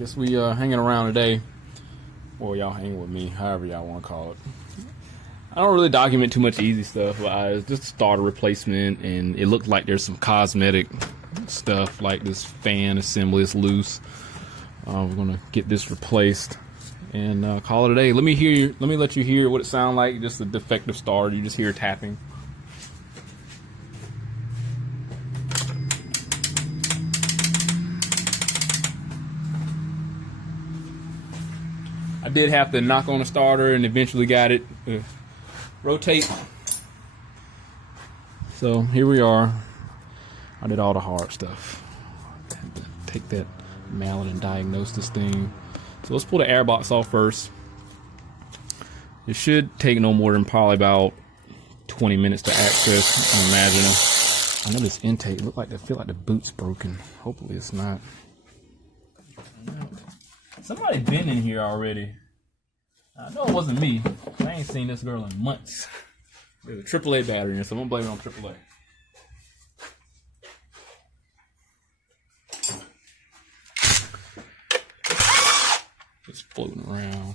guess we hanging around today. Well, y'all hang with me, however y'all want to call it. I don't really document too much easy stuff, but it's just a starter replacement, and it looks like there's some cosmetic stuff, like this fan assembly is loose. We're gonna get this replaced and call it a day. Let me let you hear what it sounds like. Just a defective starter. You just hear tapping. I did have to knock on the starter and eventually got it rotate. So here we are. I did all the hard stuff. I had to take that mallet and diagnose this thing. So let's pull the air box off first. It should take no more than probably about 20 minutes to access, I'm imagining. I know this intake look like I feel like the boot's broken. Hopefully it's not. Somebody been in here already. I know it wasn't me. I ain't seen this girl in months. There's a AAA battery in here, so I'm gonna blame it on AAA. Just floating around.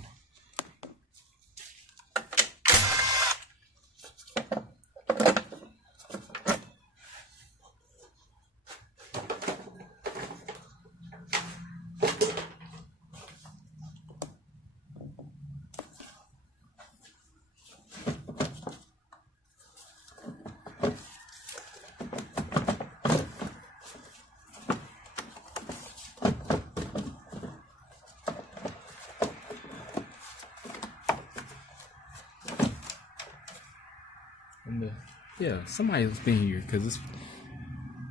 Yeah, somebody's been here because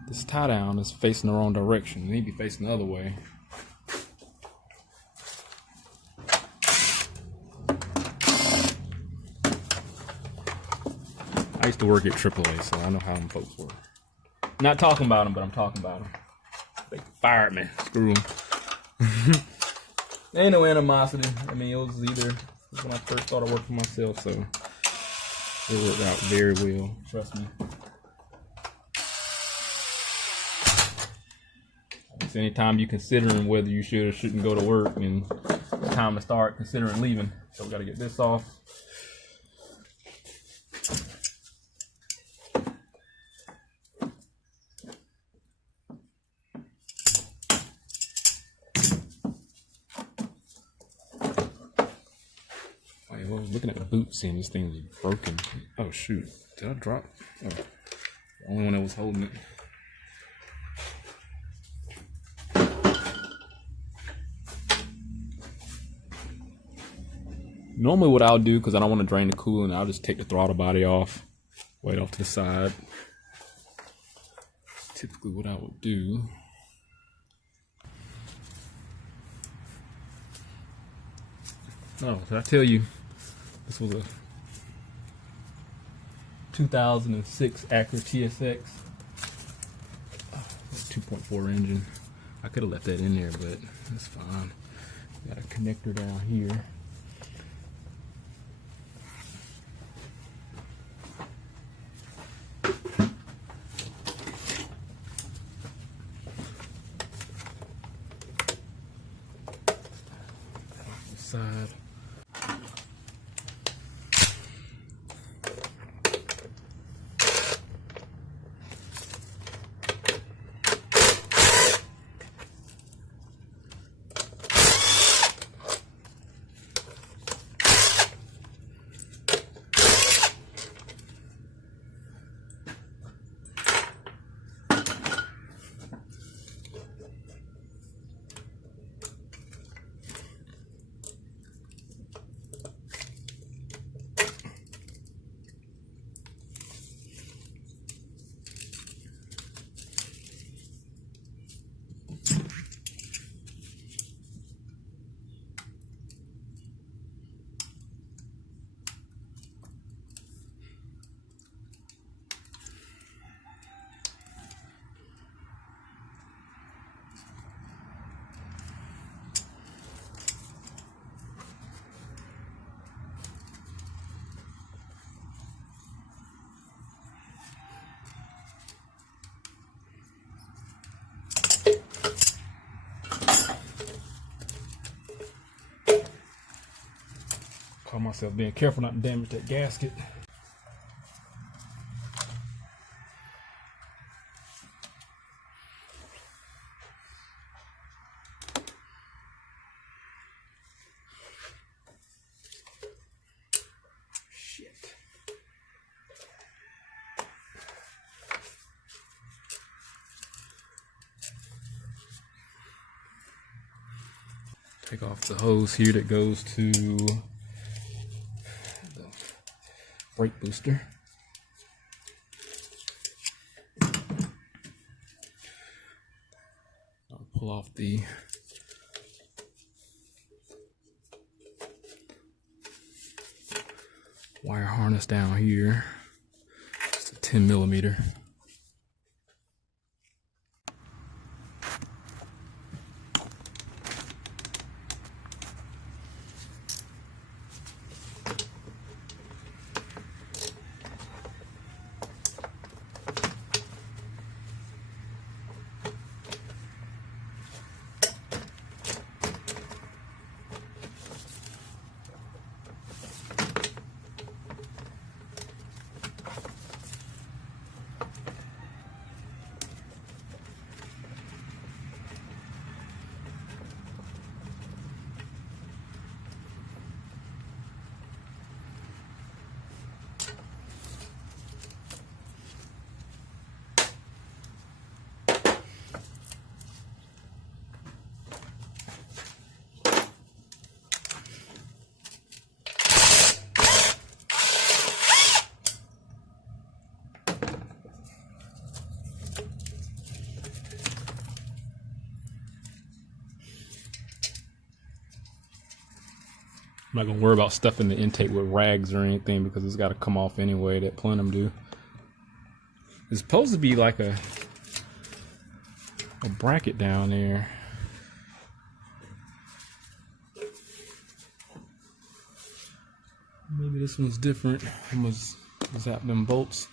this tie down is facing the wrong direction. It need to be facing the other way. I used to work at AAA, so I know how them folks work. Not talking about them, but I'm talking about them. They fired me. Screw them. Ain't no animosity. I mean, it was when I first started working for myself, so it worked out very well, trust me. It's anytime you're considering whether you should or shouldn't go to work, and it's time to start considering leaving. So we gotta get this off. I was looking at the boot, seeing this thing was broken. Oh shoot, did I drop? Oh, the only one that was holding it. Normally what I'll do, because I don't want to drain the coolant, I'll just take the throttle body off, right off to the side. Typically what I would do. Oh, did I tell you? This was a 2006 Acura TSX. 2.4 engine. I could have left that in there, but that's fine. Got a connector down here. Side. Call myself being careful not to damage that gasket. Take off the hose here that goes to the brake booster. I'll pull off the wire harness down here. It's a 10mm. I'm not gonna worry about stuffing the intake with rags or anything because it's got to come off anyway. That plenum do. It's supposed to be like a bracket down there. Maybe this one's different. I'm gonna zap them bolts.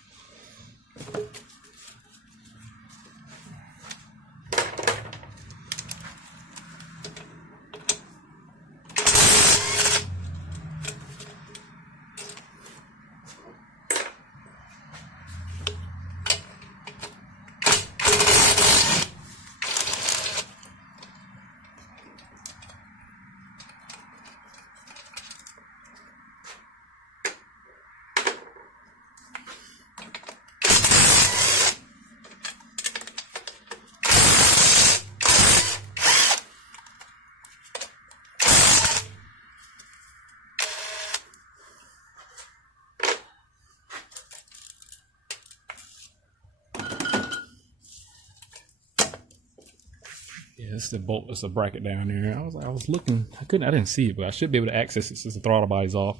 Yeah, it's the bolt. It's a bracket down there. I was looking. I didn't see it, but I should be able to access it since the throttle body's off.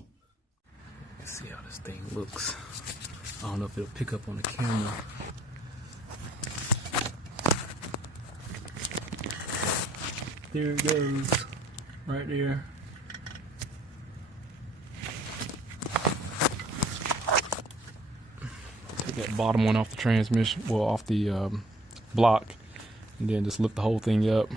Let's see how this thing looks. I don't know if it'll pick up on the camera. There it goes, right there. Take that bottom one off the transmission, well, off the block. And then just lift the whole thing up.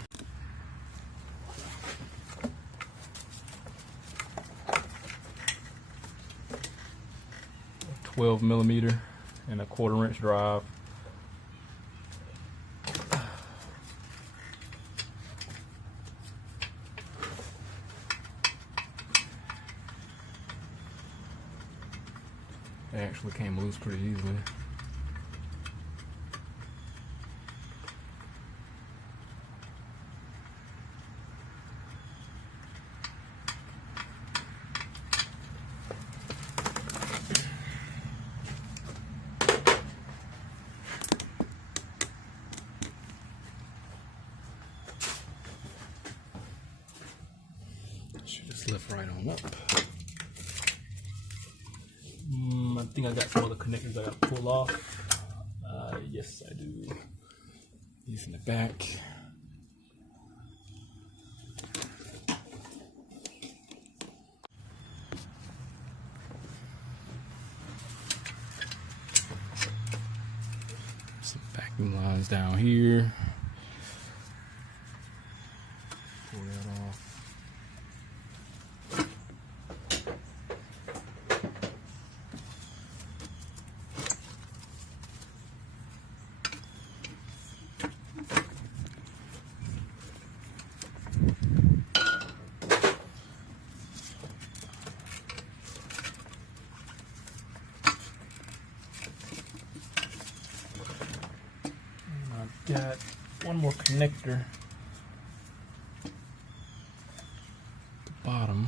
12mm and a 1/4 inch drive. It actually came loose pretty easily. Should just lift right on up. I think I got some other connectors I got to pull off. Yes, I do. These in the back. Some vacuum lines down here. Pull that off. one more connector at the bottom.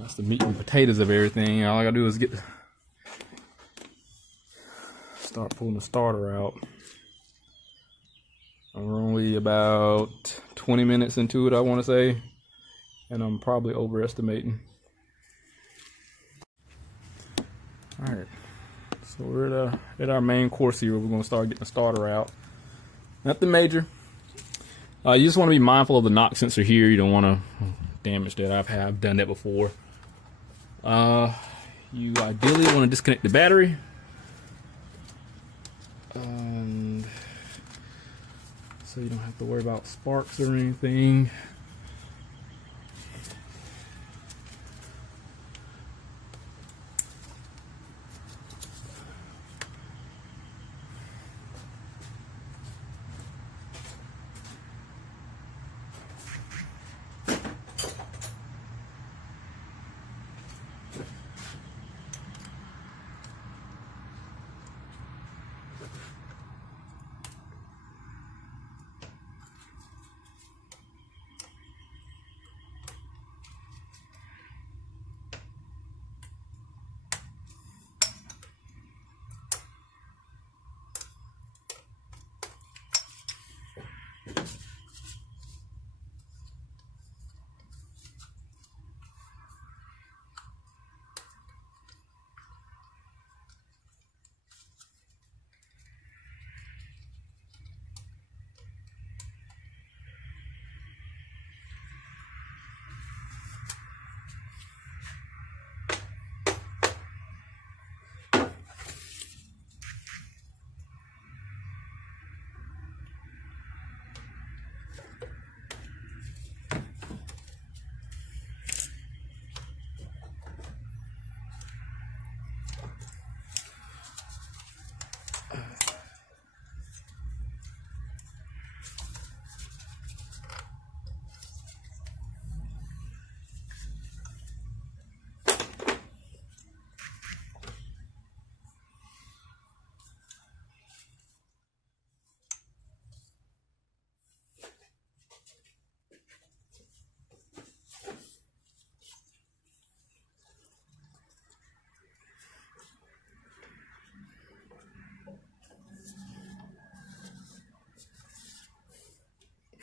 That's the meat and potatoes of everything. All I gotta do is start pulling the starter out. We're only about 20 minutes into it, I want to say, and I'm probably overestimating. All right, so we're at our main course here. We're gonna start getting the starter out. Nothing major. You just want to be mindful of the knock sensor here. You don't want to damage that. I've done that before. You ideally want to disconnect the battery, and so you don't have to worry about sparks or anything.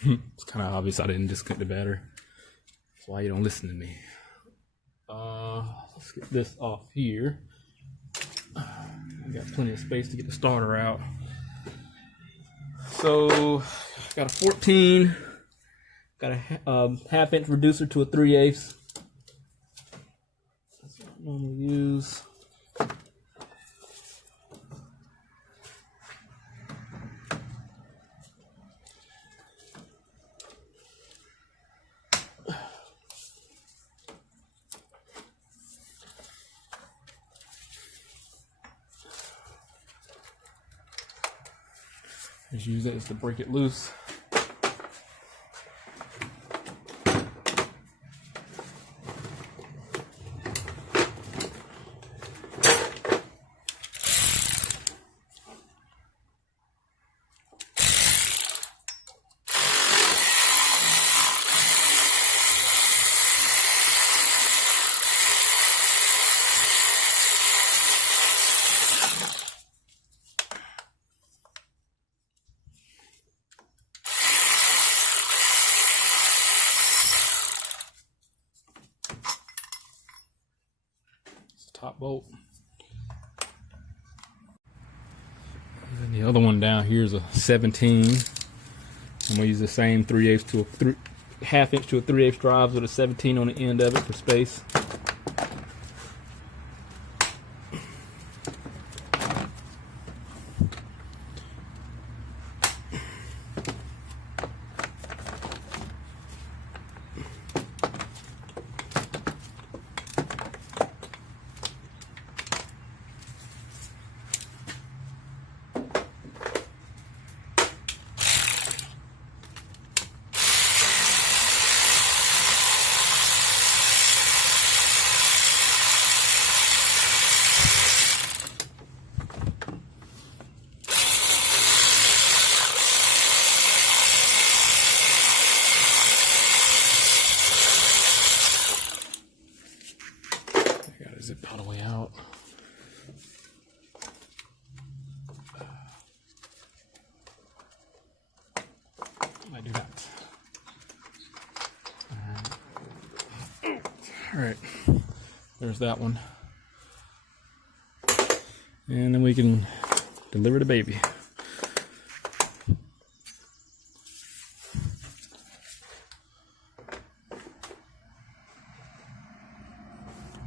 It's kind of obvious I didn't disconnect the battery. That's why you don't listen to me. Let's get this off here. I got plenty of space to get the starter out. So, got a 14. Got a half-inch reducer to a 3/8. That's what I normally use. Just use it as to break it loose. Top bolt. And the other one down here is a 17. I'm gonna use the same 3/8 to a 1/2" to a 3/8 drives with a 17 on the end of it for space. Zip all the way out. I do not. All right, there's that one. And then we can deliver the baby.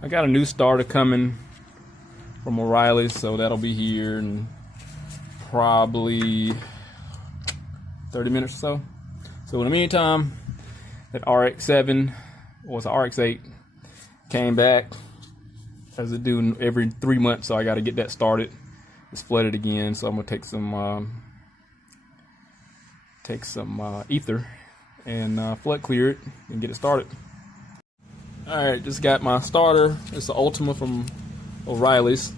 I got a new starter coming from O'Reilly's, so that'll be here in probably 30 minutes or so. So in the meantime, that RX-7, or it's an RX-8, came back as it do every 3 months, so I got to get that started. It's flooded again, so I'm gonna take some ether and flood clear it and get it started. Alright, just got my starter. It's the Ultima from O'Reilly's.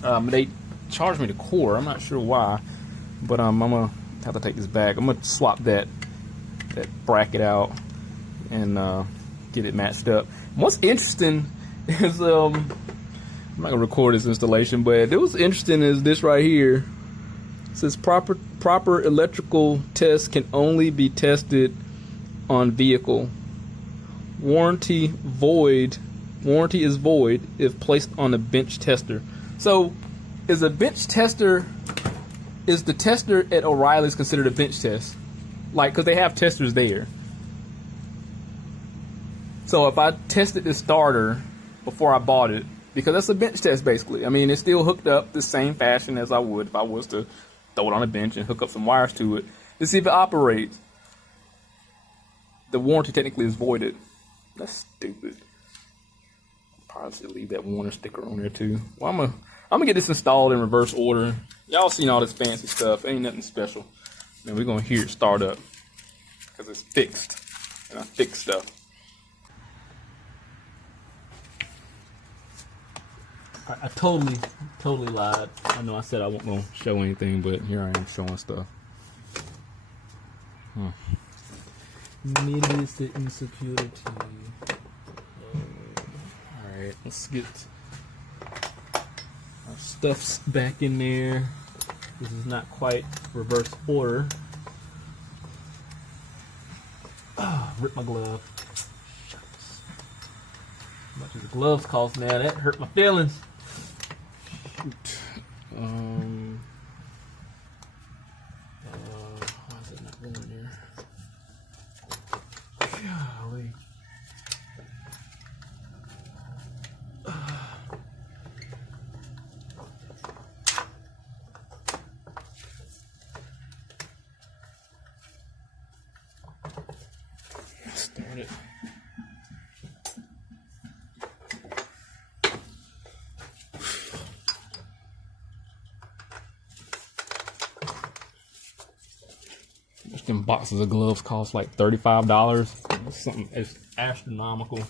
They charged me the core. I'm not sure why, but I'm gonna have to take this back. I'm gonna swap that bracket out and get it matched up. What's interesting is I'm not gonna record this installation, but it was interesting is this right here. It says proper electrical tests can only be tested on vehicle. Warranty is void if placed on a bench tester. So is the tester at O'Reilly's considered a bench test? Like, because they have testers there. So if I tested this starter before I bought it, because that's a bench test basically. I mean, it's still hooked up the same fashion as I would if I was to throw it on a bench and hook up some wires to it to see if it operates. The warranty technically is voided. That's stupid. Probably should leave that warning sticker on there too. Well, I'm gonna get this installed in reverse order. Y'all seen all this fancy stuff. Ain't nothing special. And we're gonna hear it start up because it's fixed, and I fixed stuff. I totally lied. I know I said I wasn't gonna show anything, but here I am showing stuff. Maybe it's the insecurity. Alright, let's get our stuffs back in there. This is not quite reverse order. Oh, rip my glove. Shucks. How much do the gloves cost now? That hurt my feelings. Shoot. Why is it not going there? Golly. Start it. Them boxes of gloves cost like $35. Something it's astronomical.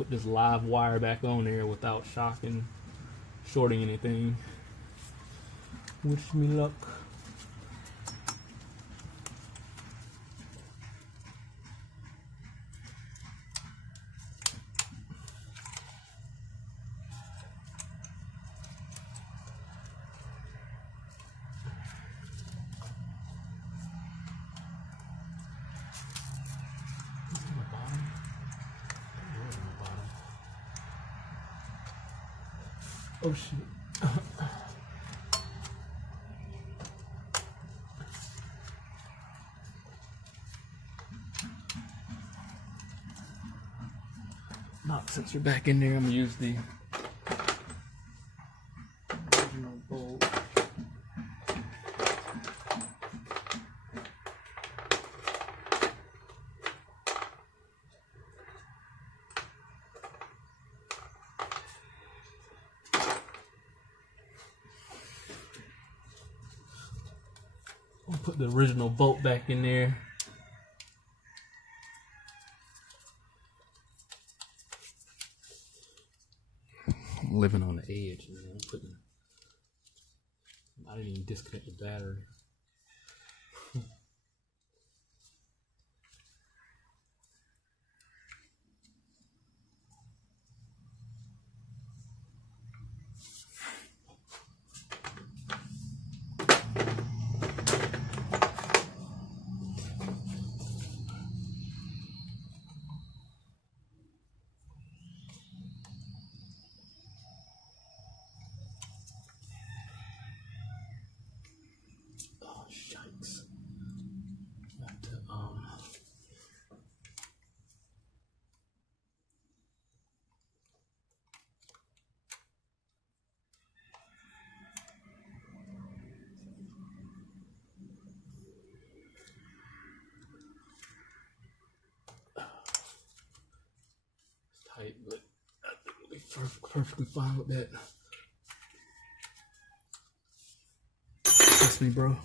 put this live wire back on there without shorting anything. Wish me luck. Oh shit. Knock sensor back in there. I'm gonna use the original bolt. I'll put the original bolt back in there. I'm living on the edge, man. I didn't even disconnect the battery. Yikes. Got to, it's tight, but I think it'll be perfectly fine with that. Trust me, bro.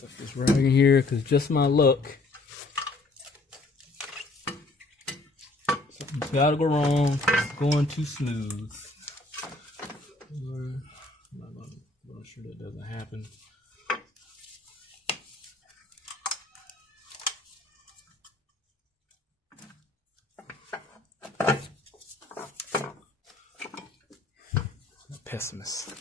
Stuff this rag in here, because just my luck, something's gotta go wrong. It's going too smooth. I'm not sure that doesn't happen. I'm a pessimist.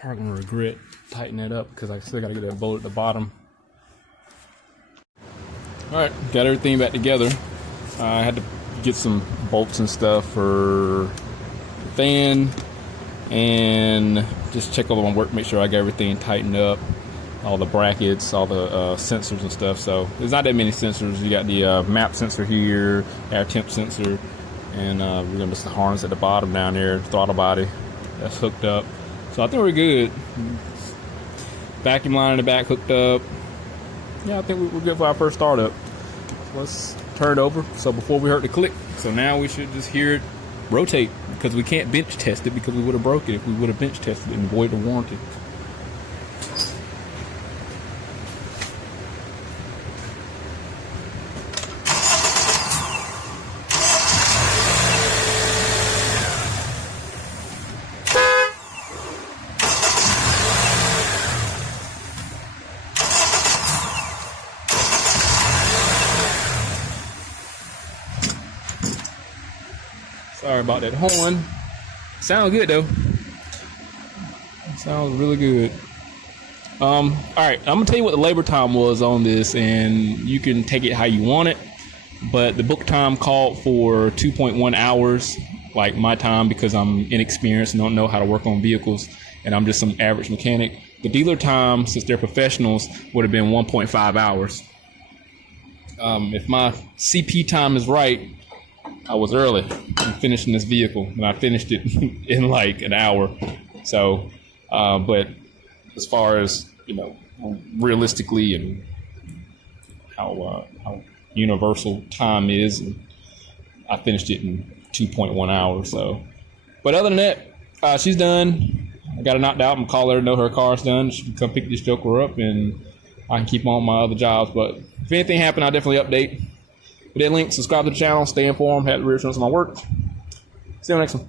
Probably gonna regret tightening that up because I still gotta get that bolt at the bottom. Alright, got everything back together. I had to get some bolts and stuff for the fan and just check over my work, make sure I got everything tightened up, all the brackets, all the sensors and stuff. So there's not that many sensors. You got the map sensor here, air temp sensor, and we're gonna just the harness at the bottom down there, throttle body that's hooked up. So I think we're good. Vacuum line in the back hooked up. Yeah, I think we're good for our first startup. So let's turn it over. So before we heard the click, so now we should just hear it rotate, because we can't bench test it because we would have broke it if we would have bench tested it and voided the warranty. Sorry about that horn. Sounds good though. Sounds really good. All right, I'm gonna tell you what the labor time was on this, and you can take it how you want it. But the book time called for 2.1 hours, like my time, because I'm inexperienced and don't know how to work on vehicles, and I'm just some average mechanic. The dealer time, since they're professionals, would have been 1.5 hours. If my CP time is right, I was early in finishing this vehicle, and I finished it in like an hour. So, but as far as, you know, realistically and how universal time is, and I finished it in 2.1 hours. So, but other than that, she's done. I got her knocked out. I'm gonna call her, know her car's done. She can come pick this joker up, and I can keep on my other jobs. But if anything happened, I'll definitely update. With that link, subscribe to the channel, stay informed, have the reassurance on my work. See you on the next one.